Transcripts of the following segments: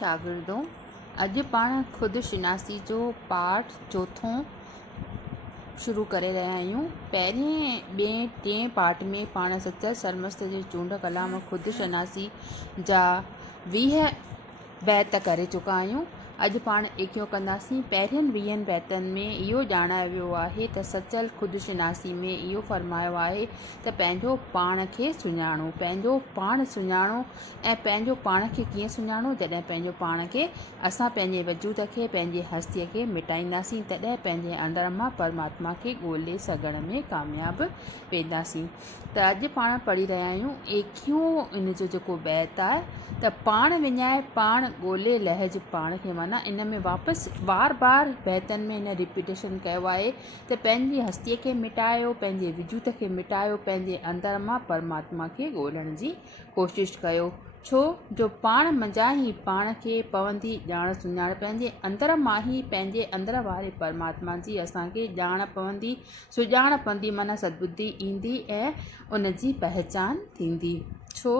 शागिर्दों, अॼु पाण ख़ुदिशनासी जो पाठ चोथों शुरू करे रहिया आहियूं। पहिरें ॿिएं टिएं पाठ में पाण सचल सरमस्त जे चूंड कलाम ख़ुदिशनासी जा 20 बैत करे चुका आहियूं। अॼु पाण एकियो कंदासीं। पहिरियनि 20 बैतनि में इहो ॼाणायो वियो आहे त सचल ख़ुदिशनासी में इहो फरमायो आहे त पंहिंजो पाण खे सुञाणो, पंहिंजो पाण सुञाणो। ऐं पंहिंजो पाण खे कीअं सुञाणो? जॾहिं पंहिंजो पाण खे असां पंहिंजे वजूद खे, पंहिंजे हस्तीअ खे मिटाईंदासीं, तॾहिं पंहिंजे अंदर मां परमात्मा खे ॻोल्हे सघण में कामयाबु वेंदासीं। त अॼु पाण पढ़ी रहिया आहियूं एकियो इन जो जेको बैत आहे त पाण विञाए पाण ॻोल्हे लहज पाण खे। माना इन में वापसि बार बार बैतनि में इन रिपीटेशन कयो आहे त पंहिंजी हस्तीअ खे मिटायो, पंहिंजे वजूद खे मिटायो, पंहिंजे अंदर मां परमात्मा खे ॻोल्हण जी कोशिशि कयो। छो जो पाण मंझां ई पाण खे पवंदी ॼाण सुञाण, पंहिंजे अंदर मां ई पंहिंजे अंदर वारे परमात्मा जी असांखे ॼाण पवंदी, सुञाण पवंदी, माना सद्बुद्धि ईंदी ऐं उन जी पहचान थींदी। छो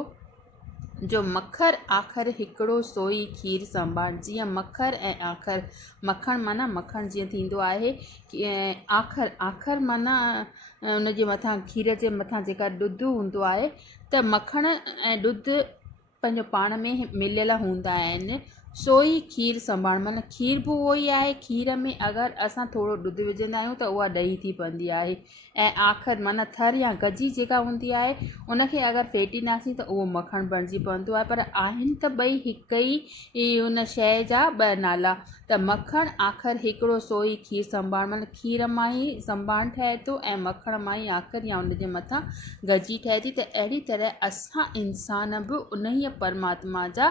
जो मखर आख़िर हिकिड़ो सोई खीर संभाल। जीअं मखर ऐं आख़िर, मखण माना मखण जीअं थींदो आहे, आख़िर माना उन जे मथां, खीर जे मथां जेका ॾुध हूंदो आहे, त मखण ऐं ॾुध पंहिंजो पाण में मिलियल हूंदा आहिनि। सोई खीर संभाल माना खीर बि उहो ई आहे। खीर में अगरि असां थोरो ॾुध विझंदा आहियूं त उहा ॾही थी पवंदी आहे। ऐं आख़िर माना थर या गजी जेका हूंदी आहे, उनखे अगरि फेटींदासीं त उहो मखण बणिजी पवंदो आहे। पर आहिनि त ॿई हिकु ई उन शइ जा ॿ नाला। त मखण आख़िर हिकिड़ो सोई खीर संभाल माना खीर मां ई संभाल ठहे थो ऐं मखण मां ई आख़िर या उन जे मथां गजी ठहे थी। त अहिड़ी तरह असां इंसान बि उन ई परमात्मा जा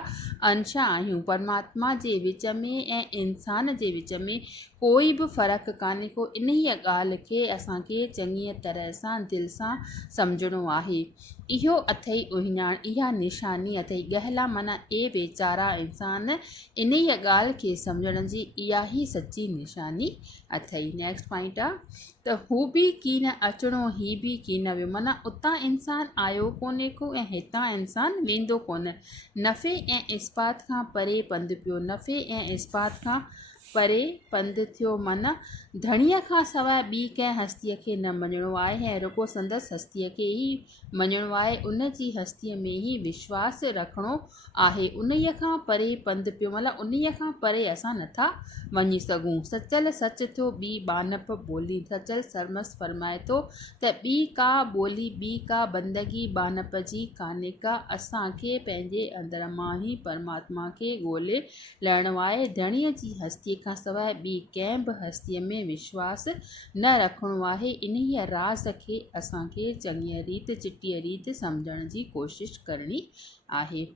अंश आहियूं। परमात्मा जे विच में ऐं इंसान जे विच में कोई बि फ़र्क़ु कान्हे को। इन ई ॻाल्हि खे असांखे चङीअ तरह सां दिलि सां सम्झणो आहे। इहो अथई उहिञाण, इहा निशानी अथई। गहला माना ए बेचारा इंसान, इन ई ॻाल्हि खे सम्झण जी इहा ई सची निशानी अथई। नेक्स्ट पॉइंट आहे त हू बि की न अचिणो, ही बि की न वियो। माना उतां इंसान आयो कोन्हे को ऐं हितां इंसान वेंदो कोन। नफ़े ऐं इस्पात खां परे पंधु पियो, नफ़े ऐं इस्पात खां परे पंधु थियो। माना धणीअ खां सवाइ ॿी कंहिं हस्तीअ खे न मञिणो आहे ऐं रुॻो संदसि हस्तीअ खे ई मञिणो आहे। उन जी हस्तीअ में ई विश्वास रखिणो आहे। उन्हीअ खां परे पंधु पियो मतिलबु उन्हीअ खां परे असां नथा वञी सघूं। सचल सच थियो ॿी बानप ॿोली। सचल सरमस्त फरमाए थो त ॿी का ॿोली, ॿी का बंदगी बानप जी कान्हे का। असांखे पंहिंजे अंदर मां ई परमात्मा खे ॻोल्हे लहिणो आहे। धणीअ जी हस्तीअ खां सवाइ ॿी कंहिं बि हस्तीअ में विश्वास न रखिणो आहे। इन ई राज़ खे असांखे चङीअ रीति, चिटीअ रीति सम्झण जी कोशिशि करणी आहे।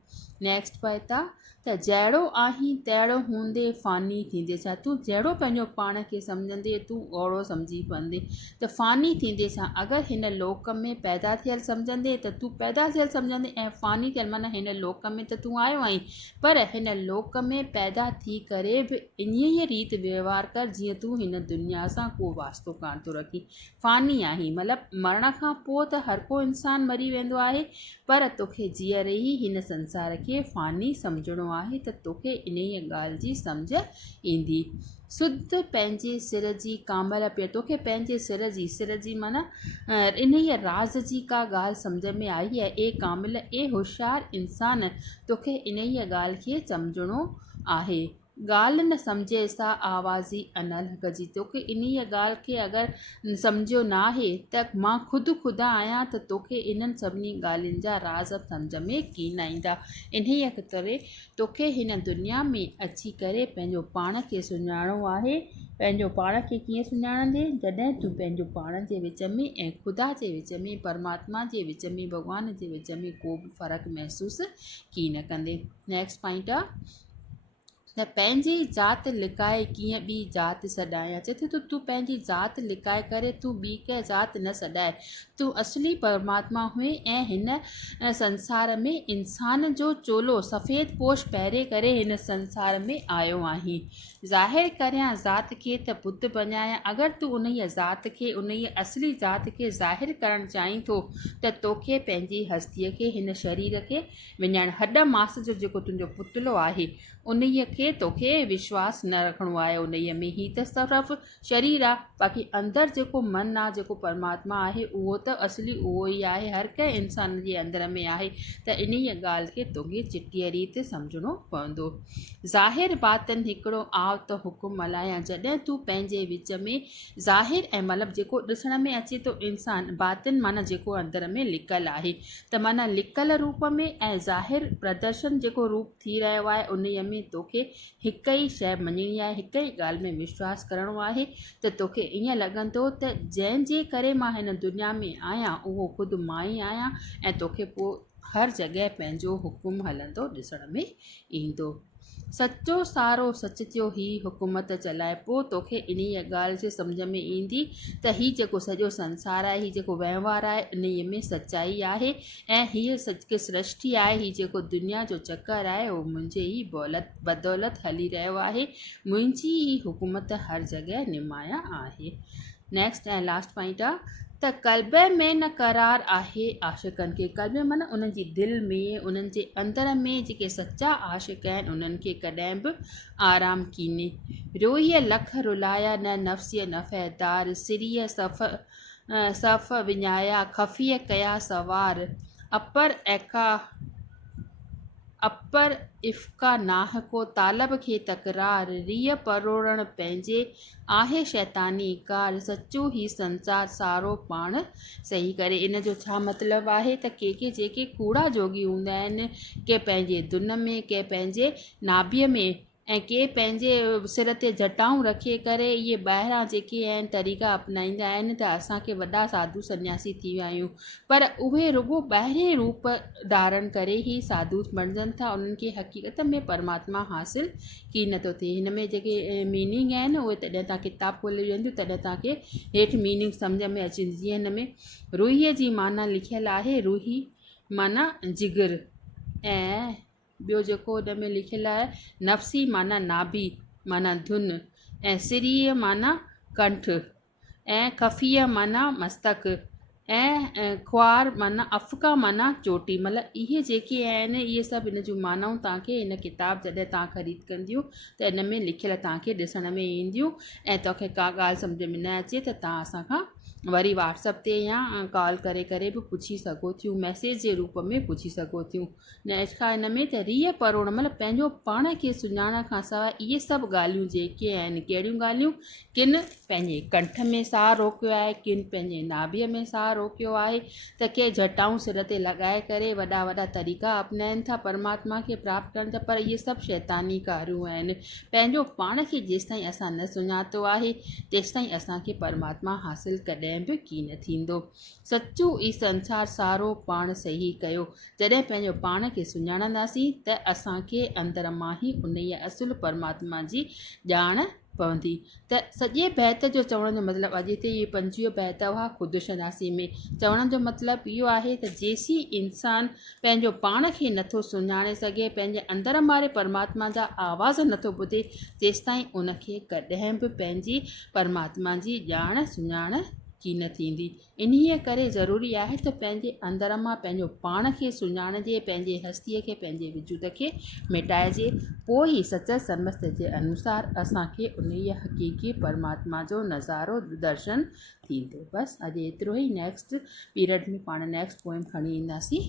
नेक्स्ट पॉइंट आहे त जहिड़ो आहीं तहिड़ो हूंदे फ़ानी थींदे। छा तूं जहिड़ो पंहिंजो पाण खे सम्झंदे तूं ओहिड़ो सम्झी पवंदे। त फ़ानी थींदे छा? अगरि हिन लोक में पैदा थियल सम्झंदे त तूं पैदा थियल सम्झंदे, ऐं फ़ानी थियल माना हिन लोक में त तूं आयो आहीं, पर हिन लोक में पैदा थी करे बि इन ई रीति व्यवहार कर जीअं तूं हिन दुनिया सां को वास्तो कान थो रखी। फ़ानी आहीं मतिलबु मरण खां पोइ त हर को इंसान मरी वेंदो आहे, पर तोखे जीअरे ई हिन संसार खे फ़ानी सम्झणो आहे त तोखे इन ई ॻाल्हि जी सम्झ ईंदी। सुध पंहिंजे सिर जी कामल पिए। तोखे पंहिंजे सिर जी माना इन ई राज़ जी का ॻाल्हि सम्झ में आई आहे। ए कामिल, ए होशियारु इंसान, तोखे इन ई ॻाल्हि खे सम्झणो आहे। ॻाल्हि न सम्झे सा आवाज़ी अनल गजी। तोखे इन ई ॻाल्हि खे अगरि सम्झियो न आहे त मां ख़ुदा आहियां त तोखे इन्हनि सभिनी ॻाल्हियुनि जा राज़ सम्झ में कीन ईंदा। इन ई करे तोखे हिन दुनिया में अची करे पंहिंजो पाण खे सुञाणो आहे। पंहिंजो पाण खे कीअं सुञाणंदे? जॾहिं तूं पंहिंजो पाण जे विच में ऐं ख़ुदा जे विच में, परमात्मा जे विच में, भॻवान जे विच में को बि फ़र्क़ु महसूसु कीन कंदे। नेक्स्ट पॉइंट आहे त पंहिंजी ज़ात लिकाए कीअं ॿी ज़ात सॾायां। चए थो तूं पंहिंजी ज़ात लिकाए करे तूं ॿी कंहिं ज़ात न सॾाए। तूं असली परमात्मा हुए ऐं हिन संसार में इंसान जो चोलो सफ़ेद पोश पहिरे करे हिन संसार में आयो आहीं। ज़ाहिर करियां ज़ात खे त बुत बणायां। अगरि तूं उन ज़ात खे उन असली ज़ात खे ज़ाहिर करणु चाहीं थो त तोखे पंहिंजी हस्तीअ खे हिन शरीर खे विञाइण। हॾ मास जो जेको तुंहिंजो पुतलो आहे उन खे तोखे विश्वास न रखिणो आहे उन में। ही त सिर्फ़ु शरीर आहे, बाक़ी अंदरि जेको मन आहे जेको परमात्मा आहे उहो त असली उहो ई आहे, हर कंहिं इंसान जे अंदर में आहे। त इन ॻाल्हि खे तोखे चिटीअ रीति सम्झणो पवंदो। ज़ाहिर बातिन हिकिड़ो आव त हुकुम हलायां। जॾहिं तूं पंहिंजे विच में ज़ाहिर ऐं मतिलबु जेको ॾिसण में अचे थो इंसान, बातिन माना जेको अंदर में लिकल आहे, त माना लिकल रूप में ऐं ज़ाहिर प्रदर्शन जेको रूप थी रहियो आहे उन में तोखे हिकु ई शइ मञणी आहे, हिकु ई ॻाल्हि में विश्वास करिणो आहे। त तोखे ईअं लॻंदो त जंहिंजे करे मां हिन दुनिया में आहियां उहो ख़ुदि मां ई आहियां ऐं तोखे पोइ हर जॻह पंहिंजो हुकुम हलंदो ॾिसण में ईंदो। सचो सारो सच जो ही हुकूमत चलाए। पोइ तोखे इन ॻाल्हि जी सम्झ में ईंदी त हीउ जेको सॼो संसार आहे, हीउ जेको वहिंवार आहे इन में सचाई आहे ऐं हीअ जेकी सृष्टि आहे, हीउ जेको दुनिया जो चकर आहे उहो मुंहिंजे ई बदौलत हली रहियो आहे। मुंहिंजी ई हुकूमत हर जॻह निमाया आहे। नेक्स्ट ऐं लास्ट पॉइंट आहे त क़ल्ब में न करार आहे आशिक़नि खे। क़ल्ब माना उन्हनि जी दिलि में, उन्हनि जे अंदर में जेके सचा आशिक़ आहिनि उन्हनि खे कॾहिं बि आराम कीने। रोईअ लख रुलाया न नफ़्सीअ नफ़ैदार, सिरीअ सफ़ विञाया ख़फ़ीअ कया सवार, अपर इफ़्का नाह को तालब खे तकरार, रीह परोड़ण पंहिंजे आहे शैतानी कार, सचो ही संसार सारो पाण सही करे। इन जो छा मतिलबु आहे त के जेके कूड़ा जोगी हूंदा आहिनि, के पंहिंजे धुन में, के पंहिंजे नाभीअ में ऐं के पंहिंजे सिर ते जटाऊं रखे करे इहे ॿाहिरां जेके आहिनि तरीक़ा अपनाईंदा आहिनि त असांखे वॾा साधू सन्यासी थी विया आहियूं, पर उहे रुॻो ॿाहिरें रूप धारण करे ई साधू बणजनि था। उन्हनि खे हक़ीक़त में परमात्मा हासिलु की नथो थिए। हिन में जेके मीनिंग आहिनि उहे तॾहिं तव्हां किताब खोले वेंदियूं तॾहिं तव्हांखे हेठि मीनिंग सम्झ में अची। जीअं हिन में रूहीअ जी माना लिखियलु आहे, रूही माना जिगर, ऐं ॿियो जेको हिन में लिखियलु आहे नफ़्सी माना नाभी माना धुन, ऐं सिरीअ माना कंठ, ऐं ख़फ़ीअ माना मस्तक, ऐं ख्वार माना अफ़का माना चोटी। मतिलबु इहे जेके आहिनि इहे सभु इन जूं मानाऊं तव्हांखे इन किताब जॾहिं तव्हां ख़रीद कंदियूं त इन में लिखियलु तव्हांखे ॾिसण में ईंदियूं। ऐं तोखे का ॻाल्हि सम्झ में न अचे त तव्हां असांखां वरी व्हाट्सअप ते या कॉल करे करे बि पुछी सघो थियूं, मैसेज जे रूप में पुछी सघो थियूं। नेक्स्ट खां हिन में त रीह परोड़ मतिलबु पंहिंजो पाण खे सुञाणण खां सवाइ इहे सभु ॻाल्हियूं जेके आहिनि, कहिड़ियूं ॻाल्हियूं, किन पंहिंजे कंठ में साह रोकियो आहे, किन पंहिंजे नाभीअ में साह रोकियो आहे, त के जटाऊं सिर ते लॻाए करे वॾा वॾा तरीक़ा अपनाइनि था परमात्मा खे प्राप्त करण जा, पर इहे सभु शैतानी कारियूं आहिनि। पंहिंजो पाण खे जेसिताईं असां न सुञातो आहे तेसिताईं असांखे परमात्मा हासिलु कॾहिं बि की न थींदो। सचो ई संसार सारो पाण सही कयो। जॾहिं पंहिंजो पाण खे सुञाणंदासीं त असांखे अंदर मां ई उन असुलु परमात्मा जी ॼाण पवंदी। त सॼे बैत जो चवण जो मतिलबु अॼु हिते इहे 25 बैत हुआ ख़ुदशनासी में। चवण जो मतिलबु इहो आहे त जेसी इंसान पंहिंजो पाण खे नथो सुञाणे सघे, पंहिंजे अंदर वारे परमात्मा जा आवाज़ नथो ॿुधे, तेसिताईं उनखे कॾहिं बि पंहिंजी परमात्मा जी ॼाण सुञाण की न थींदी। इन्हीअ करे ज़रूरी आहे त पंहिंजे अंदर मां पंहिंजो पाण खे सुञाणजे, पंहिंजे हस्तीअ खे, पंहिंजे वजूद खे मिटाइजे, पोइ ई सच समस्त जे अनुसार असांखे उन हक़ीक़ी परमात्मा जो नज़ारो दर्शन थींदो। बसि अॼु एतिरो ई। नेक्स्ट पीरियड में पाण नेक्स्ट पोइम खणी ईंदासीं।